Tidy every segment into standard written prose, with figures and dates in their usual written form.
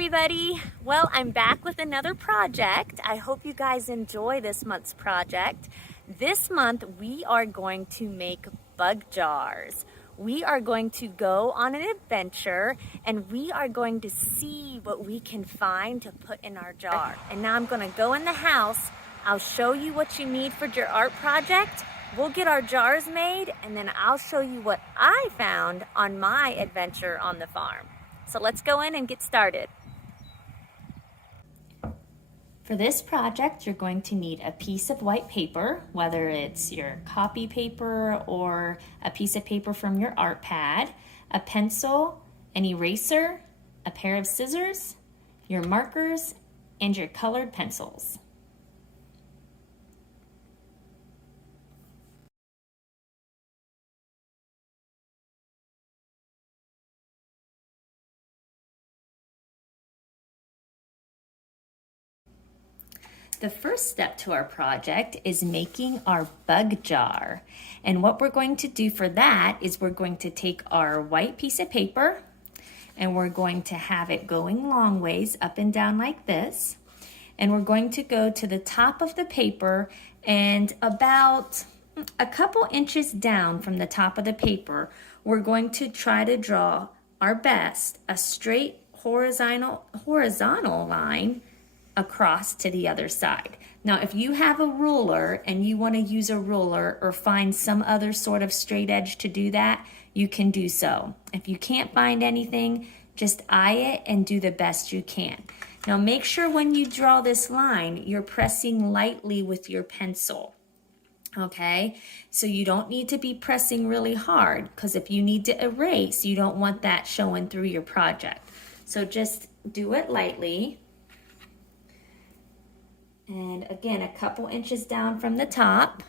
everybody. Well, I'm back with another project. I hope you guys enjoy this month's project. This month we are going to make bug jars. We are going to go on an adventure and we are going to see what we can find to put in our jar. And now I'm going to go in the house. I'll show you what you need for your art project. We'll get our jars made and then I'll show you what I found on my adventure on the farm. So let's go in and get started. For this project, you're going to need a piece of white paper, whether it's your copy paper or a piece of paper from your art pad, a pencil, an eraser, a pair of scissors, your markers, and your colored pencils. The first step to our project is making our bug jar. And what we're going to do for that is we're going to take our white piece of paper and we're going to have it going long ways up and down like this. And we're going to go to the top of the paper and about a couple inches down from the top of the paper, we're going to try to draw our best, a straight horizontal line across to the other side. Now, if you have a ruler and you want to use a ruler or find some other sort of straight edge to do that, you can do so. If you can't find anything, just eye it and do the best you can. Now, make sure when you draw this line, you're pressing lightly with your pencil. Okay, so you don't need to be pressing really hard because if you need to erase, you don't want that showing through your project. So just do it lightly. And again, a couple inches down from the top.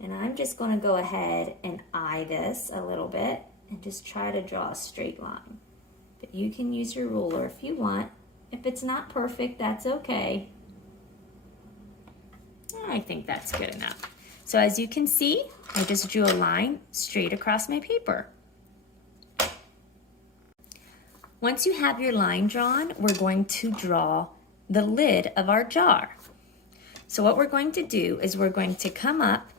And I'm just going to go ahead and eye this a little bit and just try to draw a straight line. But you can use your ruler if you want. If it's not perfect, that's okay. I think that's good enough. So as you can see, I just drew a line straight across my paper. Once you have your line drawn, we're going to draw the lid of our jar. So what we're going to do is we're going to come up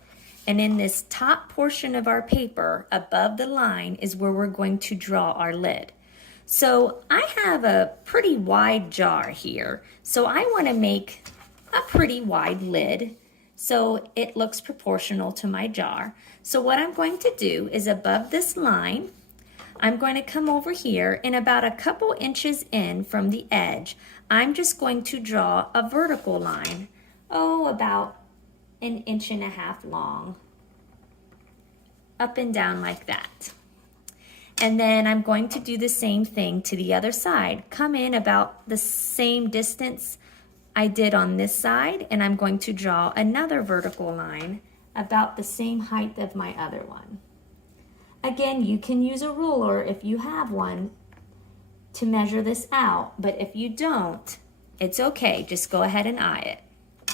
and in this top portion of our paper above the line is where we're going to draw our lid. So I have a pretty wide jar here. So I want to make a pretty wide lid so it looks proportional to my jar. So what I'm going to do is above this line, I'm going to come over here and about a couple inches in from the edge, I'm just going to draw a vertical line, about 1.5 inches long, up and down like that. And then I'm going to do the same thing to the other side. Come in about the same distance I did on this side, and I'm going to draw another vertical line about the same height of my other one. Again, you can use a ruler if you have one to measure this out, but if you don't, it's okay. Just go ahead and eye it.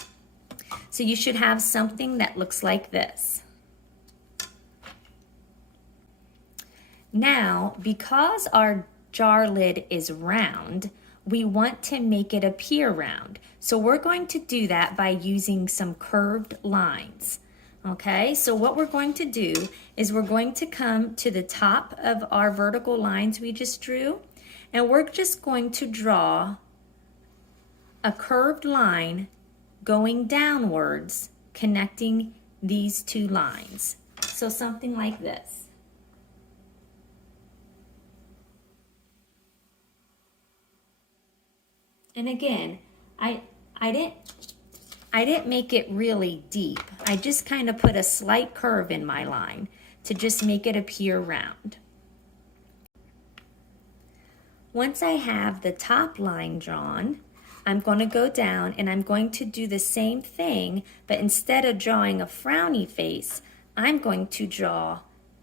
So you should have something that looks like this. Now, because our jar lid is round, we want to make it appear round. So we're going to do that by using some curved lines. Okay, so what we're going to do is we're going to come to the top of our vertical lines we just drew, and we're just going to draw a curved line going downwards, connecting these two lines. So something like this. And again, I didn't make it really deep. I just kind of put a slight curve in my line to just make it appear round. Once I have the top line drawn, I'm going to go down and I'm going to do the same thing, but instead of drawing a frowny face, I'm going to draw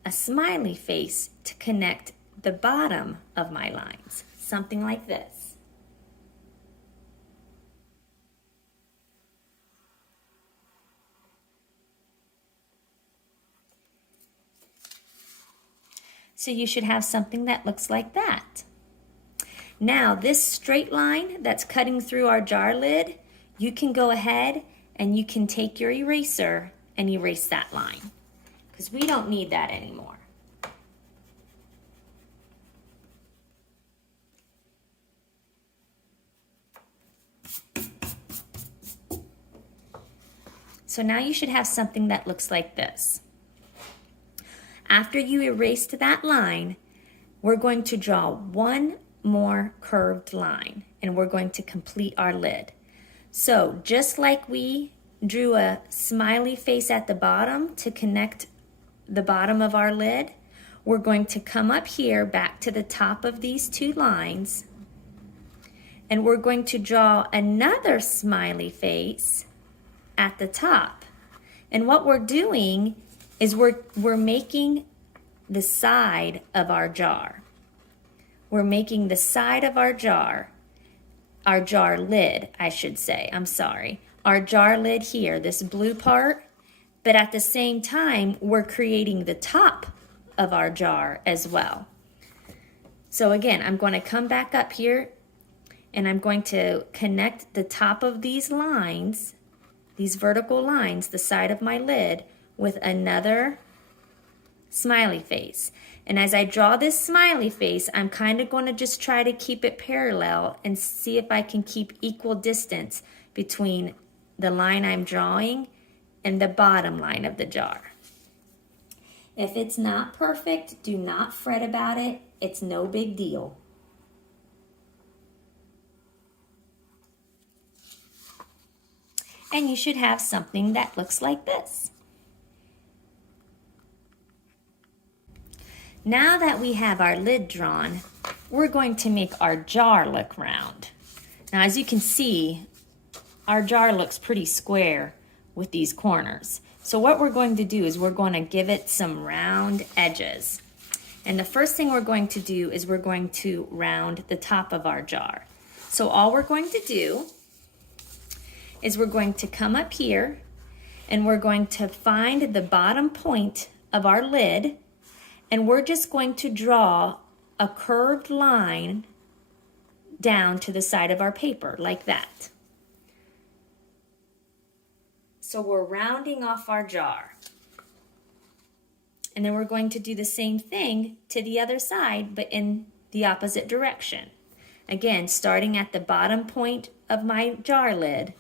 a smiley face to connect the bottom of my lines, something like this. So you should have something that looks like that. Now this straight line that's cutting through our jar lid, you can go ahead and you can take your eraser and erase that line because we don't need that anymore. So now you should have something that looks like this. After you erased that line, we're going to draw one more curved line and we're going to complete our lid. So just like we drew a smiley face at the bottom to connect the bottom of our lid, we're going to come up here back to the top of these two lines and we're going to draw another smiley face at the top. And what we're doing is we're making the side of our jar. We're making the side of our jar lid, I should say, I'm sorry. Our jar lid here, this blue part, but at the same time, we're creating the top of our jar as well. So again, I'm going to come back up here and I'm going to connect the top of these lines, these vertical lines, the side of my lid, with another smiley face. And as I draw this smiley face, I'm kind of going to just try to keep it parallel and see if I can keep equal distance between the line I'm drawing and the bottom line of the jar. If it's not perfect, do not fret about it. It's no big deal. And you should have something that looks like this. Now that we have our lid drawn, we're going to make our jar look round. Now, as you can see, our jar looks pretty square with these corners. So what we're going to do is we're going to give it some round edges. And the first thing we're going to do is we're going to round the top of our jar. So all we're going to do is we're going to come up here and we're going to find the bottom point of our lid and we're just going to draw a curved line down to the side of our paper like that. So we're rounding off our jar. And then we're going to do the same thing to the other side, but in the opposite direction. Again, starting at the bottom point of my jar lid,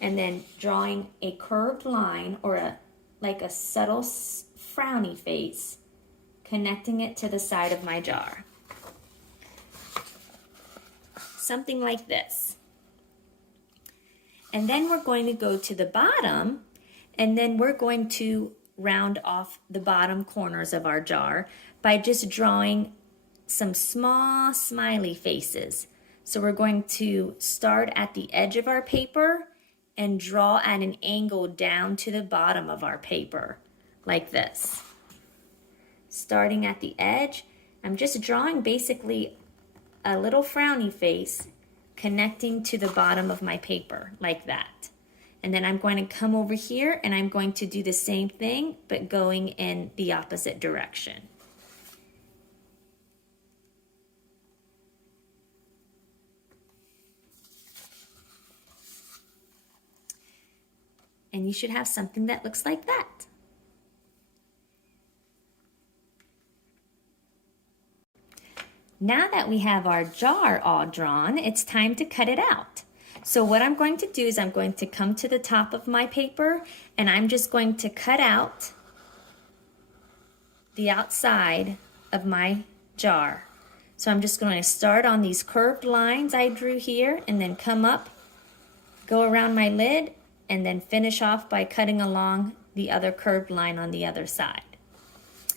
and then drawing a curved line or like a subtle frowny face, connecting it to the side of my jar. Something like this. And then we're going to go to the bottom, and then we're going to round off the bottom corners of our jar by just drawing some small smiley faces. So we're going to start at the edge of our paper and draw at an angle down to the bottom of our paper, like this. Starting at the edge, I'm just drawing basically a little frowny face connecting to the bottom of my paper, like that. And then I'm going to come over here and I'm going to do the same thing, but going in the opposite direction. And you should have something that looks like that. Now that we have our jar all drawn, it's time to cut it out. So what I'm going to do is I'm going to come to the top of my paper and I'm just going to cut out the outside of my jar. So I'm just going to start on these curved lines I drew here and then come up, go around my lid, and then finish off by cutting along the other curved line on the other side.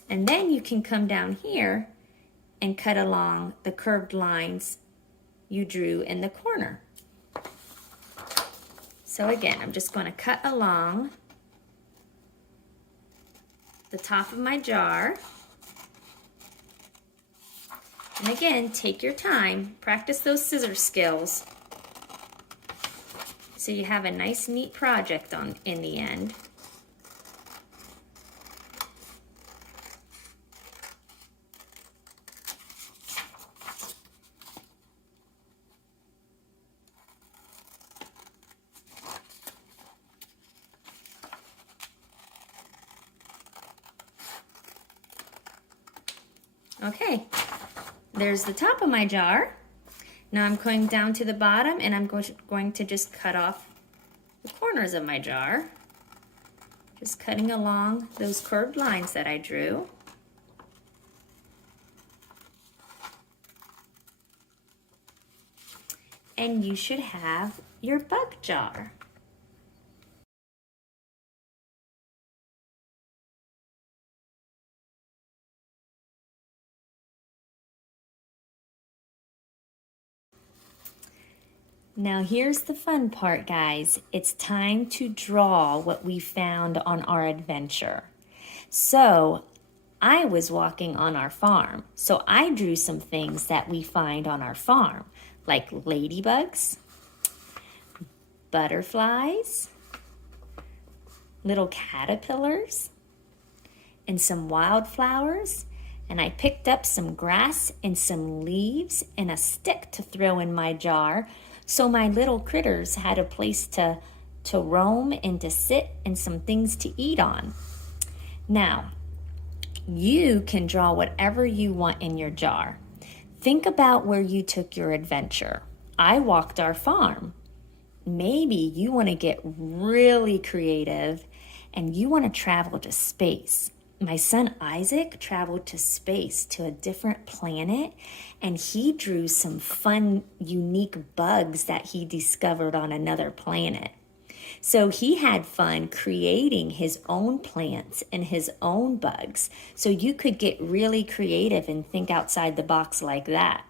And then you can come down here and cut along the curved lines you drew in the corner. So again, I'm just going to cut along the top of my jar. And again, take your time, practice those scissor skills so you have a nice neat project in the end. Okay, there's the top of my jar. Now I'm going down to the bottom and I'm going to just cut off the corners of my jar. Just cutting along those curved lines that I drew. And you should have your bug jar. Now here's the fun part, guys. It's time to draw what we found on our adventure. So I was walking on our farm, so I drew some things that we find on our farm, like ladybugs, butterflies, little caterpillars, and some wildflowers. And I picked up some grass and some leaves and a stick to throw in my jar, so my little critters had a place to roam and to sit and some things to eat on. Now, you can draw whatever you want in your jar. Think about where you took your adventure. I walked our farm. Maybe you want to get really creative and you want to travel to space. My son Isaac traveled to space, to a different planet, and he drew some fun, unique bugs that he discovered on another planet. So he had fun creating his own plants and his own bugs. So you could get really creative and think outside the box like that.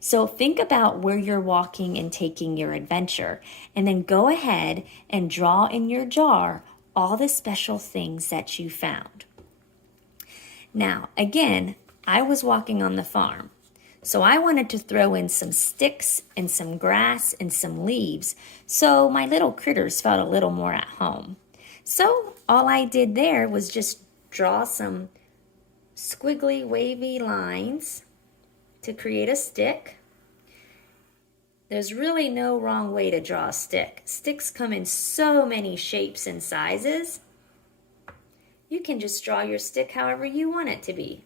So think about where you're walking and taking your adventure, and then go ahead and draw in your jar all the special things that you found. Now, again, I was walking on the farm, so I wanted to throw in some sticks and some grass and some leaves so my little critters felt a little more at home. So all I did there was just draw some squiggly, wavy lines to create a stick. There's really no wrong way to draw a stick. Sticks come in so many shapes and sizes. You can just draw your stick however you want it to be.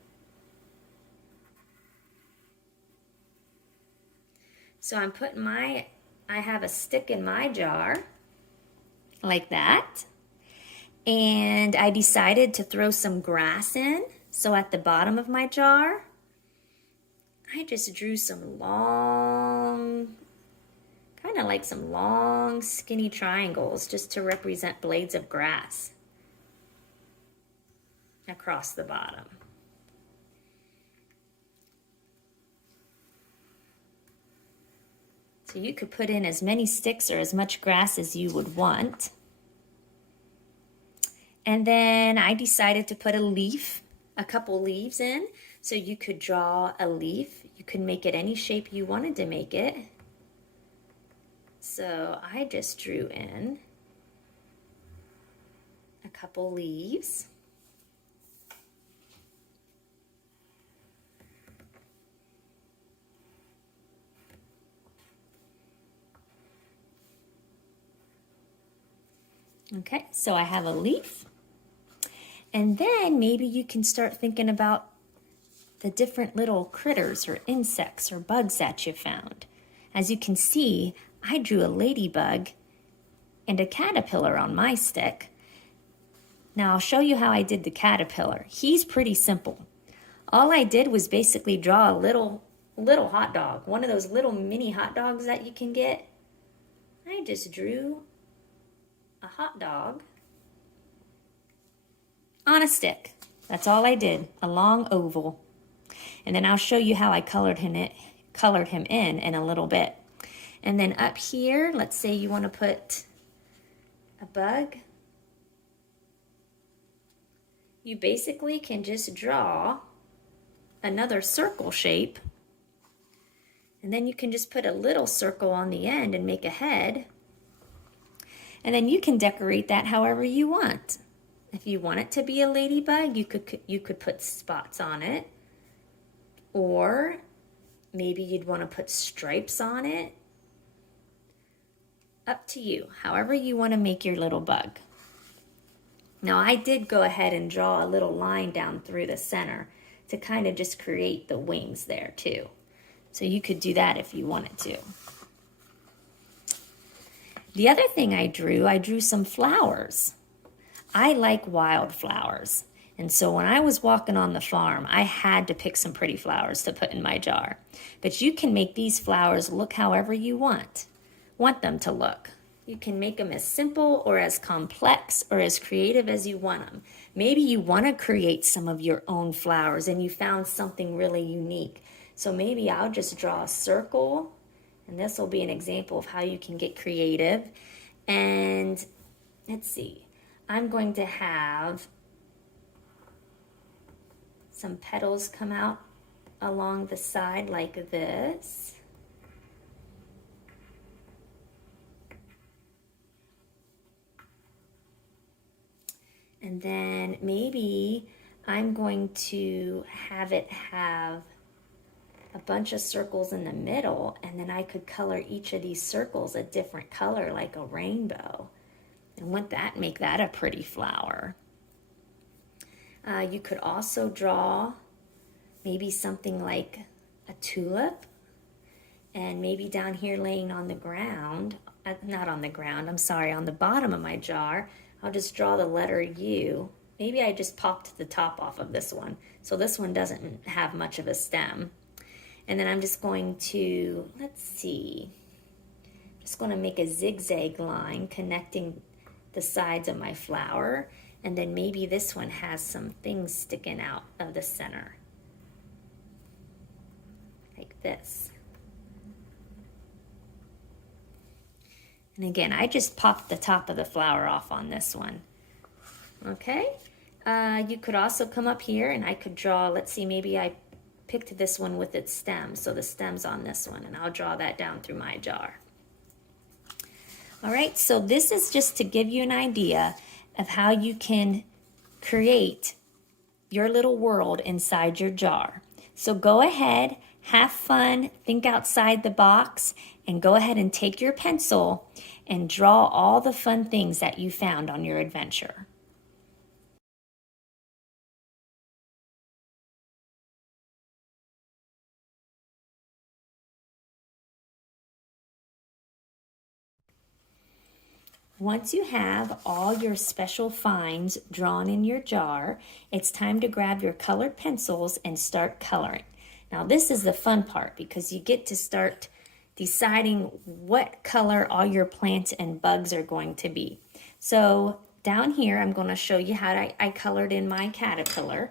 So I'm putting I have a stick in my jar, like that. And I decided to throw some grass in. So at the bottom of my jar, I just drew some long, kind of like some long skinny triangles just to represent blades of grass across the bottom. So you could put in as many sticks or as much grass as you would want. And then I decided to put a couple leaves in. So you could draw a leaf. You could make it any shape you wanted to make it. So I just drew in a couple leaves. Okay, so I have a leaf. And then maybe you can start thinking about the different little critters or insects or bugs that you found. As you can see, I drew a ladybug and a caterpillar on my stick. Now I'll show you how I did the caterpillar. He's pretty simple. All I did was basically draw a little hot dog, one of those little mini hot dogs that you can get. I just drew a hot dog on a stick. That's all I did, a long oval. And then I'll show you how I colored him in a little bit. And then up here, let's say you want to put a bug. You basically can just draw another circle shape. And then you can just put a little circle on the end and make a head. And then you can decorate that however you want. If you want it to be a ladybug, you could put spots on it. Or maybe you'd want to put stripes on it. Up to you, however you want to make your little bug. Now I did go ahead and draw a little line down through the center to kind of just create the wings there too. So you could do that if you wanted to. The other thing I drew some flowers. I like wildflowers. And so when I was walking on the farm, I had to pick some pretty flowers to put in my jar. But you can make these flowers look however you want them to look. You can make them as simple or as complex or as creative as you want them. Maybe you want to create some of your own flowers and you found something really unique. So maybe I'll just draw a circle, and this will be an example of how you can get creative. And let's see, I'm going to have some petals come out along the side like this. And then maybe I'm going to have it have a bunch of circles in the middle, and then I could color each of these circles a different color like a rainbow. And wouldn't that make that a pretty flower? You could also draw maybe something like a tulip, and maybe down here laying on the ground, not on the ground, I'm sorry, on the bottom of my jar, I'll just draw the letter U. Maybe I just popped the top off of this one, so this one doesn't have much of a stem. And then I'm just going to, let's see, just going to make a zigzag line connecting the sides of my flower. And then maybe this one has some things sticking out of the center, like this. And again, I just popped the top of the flower off on this one. Okay, you could also come up here and I could draw, let's see, maybe I picked this one with its stem, so the stem's on this one, and I'll draw that down through my jar. All right, so this is just to give you an idea of how you can create your little world inside your jar. So go ahead, have fun, think outside the box, and go ahead and take your pencil and draw all the fun things that you found on your adventure. Once you have all your special finds drawn in your jar, it's time to grab your colored pencils and start coloring. Now this is the fun part because you get to start deciding what color all your plants and bugs are going to be. So down here I'm going to show you how I colored in my caterpillar.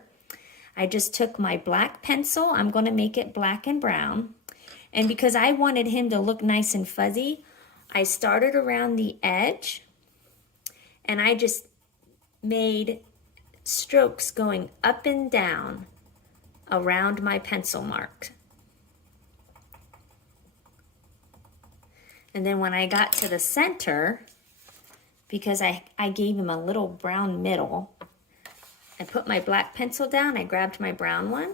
I just took my black pencil, I'm going to make it black and brown, and because I wanted him to look nice and fuzzy, I started around the edge and I just made strokes going up and down around my pencil mark. And then when I got to the center, because I gave him a little brown middle, I put my black pencil down, I grabbed my brown one,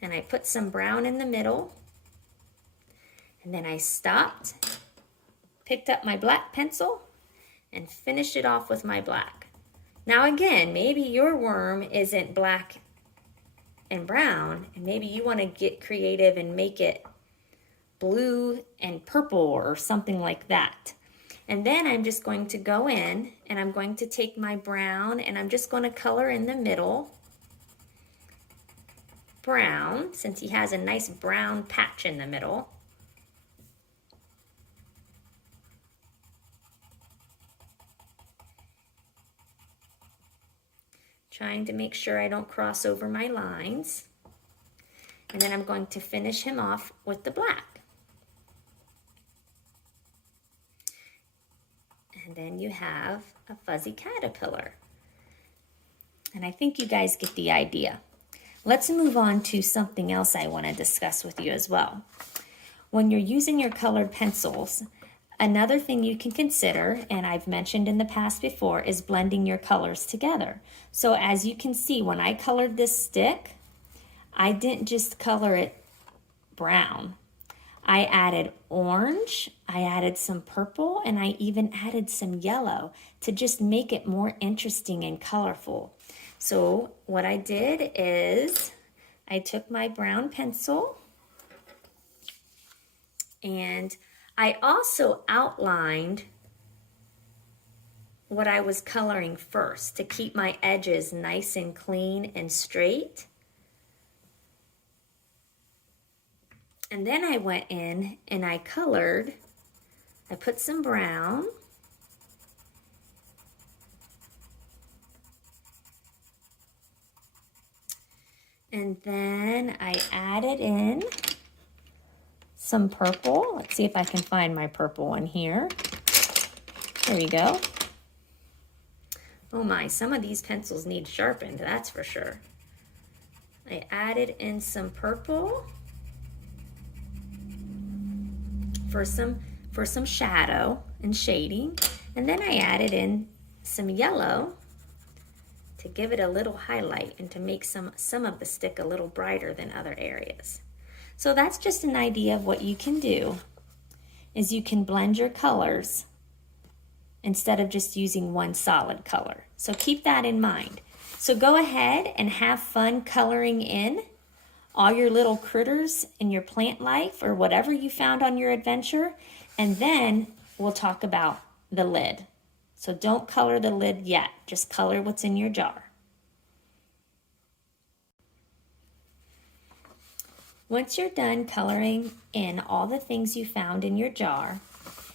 and I put some brown in the middle, and then I stopped, picked up my black pencil, and finished it off with my black. Now again, maybe your worm isn't black and brown, and maybe you want to get creative and make it blue and purple or something like that. And then I'm just going to go in and I'm going to take my brown and I'm just going to color in the middle brown, since he has a nice brown patch in the middle. Trying to make sure I don't cross over my lines. And then I'm going to finish him off with the black. And then you have a fuzzy caterpillar. And I think you guys get the idea. Let's move on to something else I want to discuss with you as well. When you're using your colored pencils, another thing you can consider, and I've mentioned in the past before, is blending your colors together. So as you can see, when I colored this stick, I didn't just color it brown. I added orange, I added some purple, and I even added some yellow to just make it more interesting and colorful. So what I did is I took my brown pencil and I also outlined what I was coloring first to keep my edges nice and clean and straight. And then I went in and I colored, I put some brown, and then I added in some purple. Let's see if I can find my purple one here. There we go. Oh my, some of these pencils need sharpened, that's for sure. I added in some purple for some shadow and shading, and then I added in some yellow to give it a little highlight and to make some of the stick a little brighter than other areas. So that's just an idea of what you can do, is you can blend your colors instead of just using one solid color. So keep that in mind. So go ahead and have fun coloring in all your little critters in your plant life or whatever you found on your adventure, and then we'll talk about the lid. So don't color the lid yet, just color what's in your jar. Once you're done coloring in all the things you found in your jar,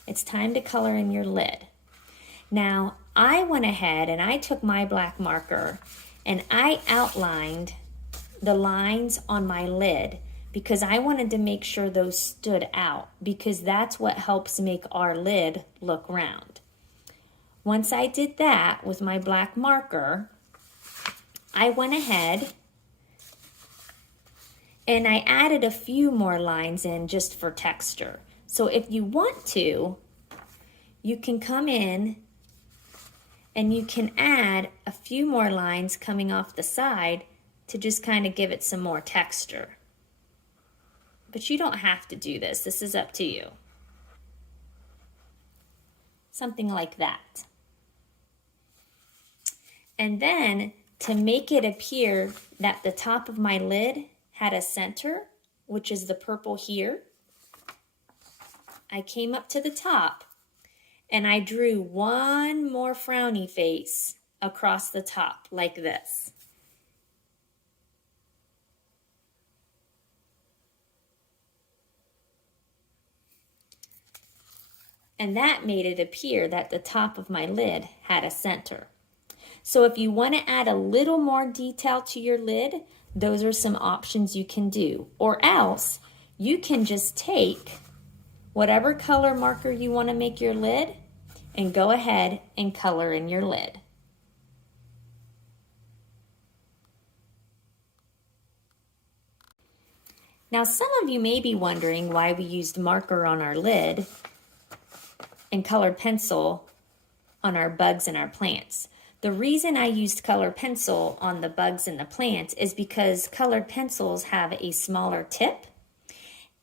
it's time to color in your lid. Now, I went ahead and I took my black marker and I outlined the lines on my lid because I wanted to make sure those stood out, because that's what helps make our lid look round. Once I did that with my black marker, I went ahead and I added a few more lines in just for texture. So if you want to, you can come in and you can add a few more lines coming off the side to just kind of give it some more texture. But you don't have to do this. This is up to you. Something like that. And then to make it appear that the top of my lid had a center, which is the purple here, I came up to the top and I drew one more frowny face across the top like this. And that made it appear that the top of my lid had a center. So if you want to add a little more detail to your lid, those are some options you can do. Or else you can just take whatever color marker you want to make your lid and go ahead and color in your lid. Now, some of you may be wondering why we used marker on our lid and colored pencil on our bugs and our plants. The reason I used colored pencil on the bugs and the plants is because colored pencils have a smaller tip.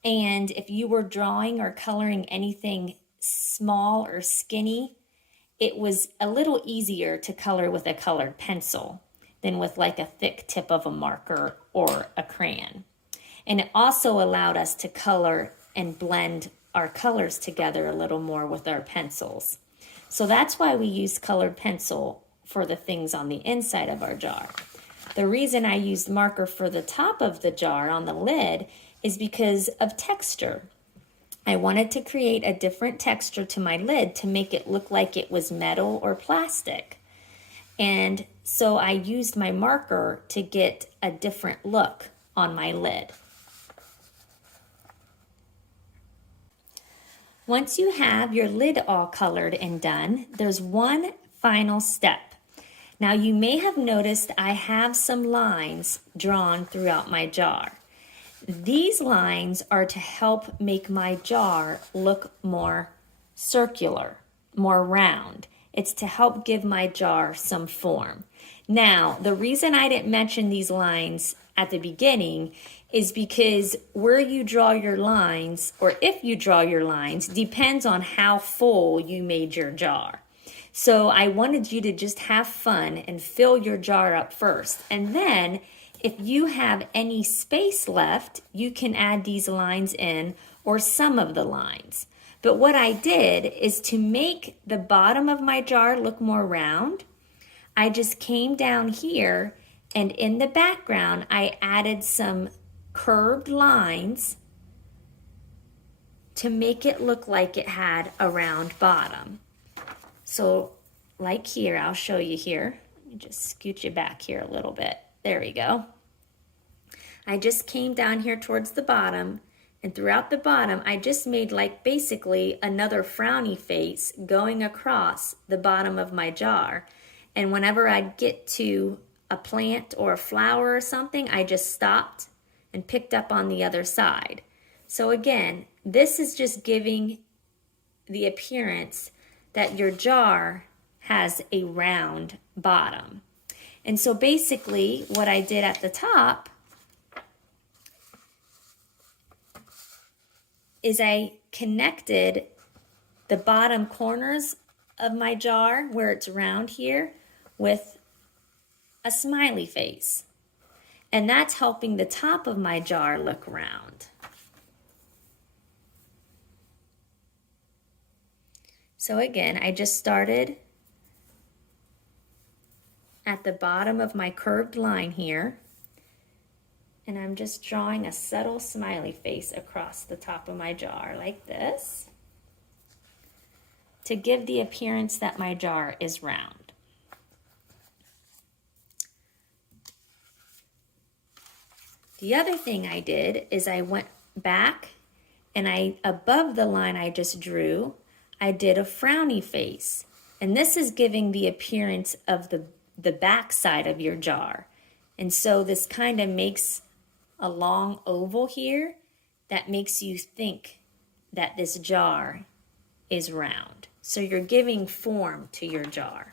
And if you were drawing or coloring anything small or skinny, it was a little easier to color with a colored pencil than with like a thick tip of a marker or a crayon. And it also allowed us to color and blend our colors together a little more with our pencils. So that's why we used colored pencil for the things on the inside of our jar. The reason I used marker for the top of the jar on the lid is because of texture. I wanted to create a different texture to my lid to make it look like it was metal or plastic. And so I used my marker to get a different look on my lid. Once you have your lid all colored and done, there's one final step. Now you may have noticed I have some lines drawn throughout my jar. These lines are to help make my jar look more circular, more round. It's to help give my jar some form. Now, the reason I didn't mention these lines at the beginning is because where you draw your lines, or if you draw your lines, depends on how full you made your jar. So I wanted you to just have fun and fill your jar up first. And then if you have any space left, you can add these lines in or some of the lines. But what I did is to make the bottom of my jar look more round, I just came down here and in the background, I added some curved lines to make it look like it had a round bottom. So like here, I'll show you here. Let me just scoot you back here a little bit. There we go. I just came down here towards the bottom, and throughout the bottom, I just made like basically another frowny face going across the bottom of my jar. And whenever I'd get to a plant or a flower or something, I just stopped and picked up on the other side. So again, this is just giving the appearance that your jar has a round bottom. And so basically what I did at the top is I connected the bottom corners of my jar where it's round here with a smiley face. And that's helping the top of my jar look round. So again, I just started at the bottom of my curved line here, and I'm just drawing a subtle smiley face across the top of my jar like this to give the appearance that my jar is round. The other thing I did is I went back and above the line I just drew, I did a frowny face. And this is giving the appearance of the back side of your jar. And so this kind of makes a long oval here that makes you think that this jar is round. So you're giving form to your jar.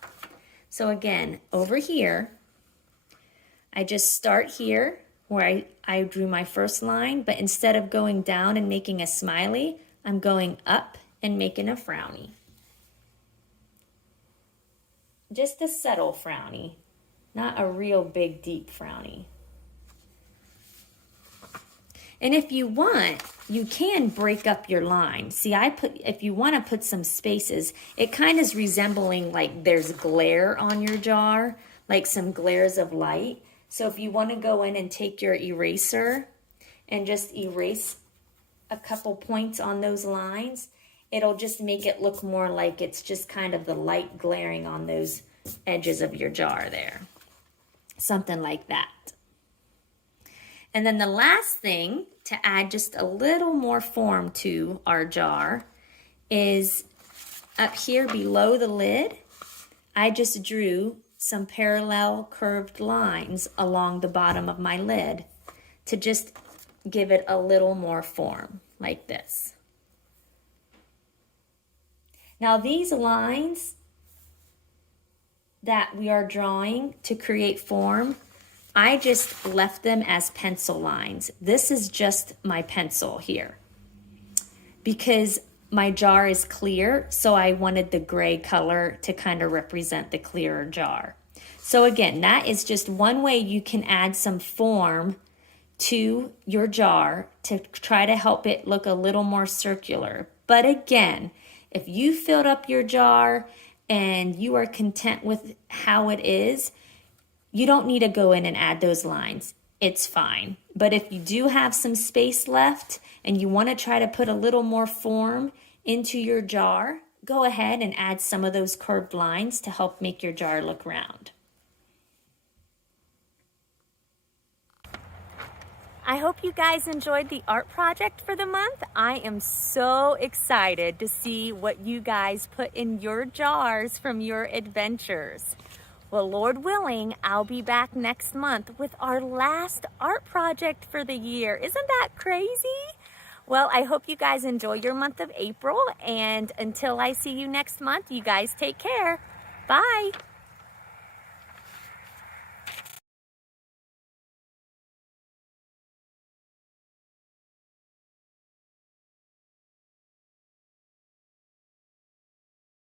So again, over here, I just start here where I drew my first line, but instead of going down and making a smiley, I'm going up and making a frowny. Just a subtle frowny, not a real big deep frowny. And if you want, you can break up your line. See, if you want to put some spaces, it kind of is resembling like there's glare on your jar, like some glares of light. So if you want to go in and take your eraser and just erase a couple points on those lines, it'll just make it look more like it's just kind of the light glaring on those edges of your jar there. Something like that. And then the last thing to add just a little more form to our jar is up here below the lid, I just drew some parallel curved lines along the bottom of my lid to just give it a little more form like this. Now these lines that we are drawing to create form, I just left them as pencil lines. This is just my pencil here because my jar is clear, so I wanted the gray color to kind of represent the clearer jar. So again, that is just one way you can add some form to your jar to try to help it look a little more circular. But again, if you filled up your jar and you are content with how it is, you don't need to go in and add those lines. It's fine. But if you do have some space left and you want to try to put a little more form into your jar, go ahead and add some of those curved lines to help make your jar look round. I hope you guys enjoyed the art project for the month. I am so excited to see what you guys put in your jars from your adventures. Well, Lord willing, I'll be back next month with our last art project for the year. Isn't that crazy? Well, I hope you guys enjoy your month of April, and until I see you next month, you guys take care. Bye.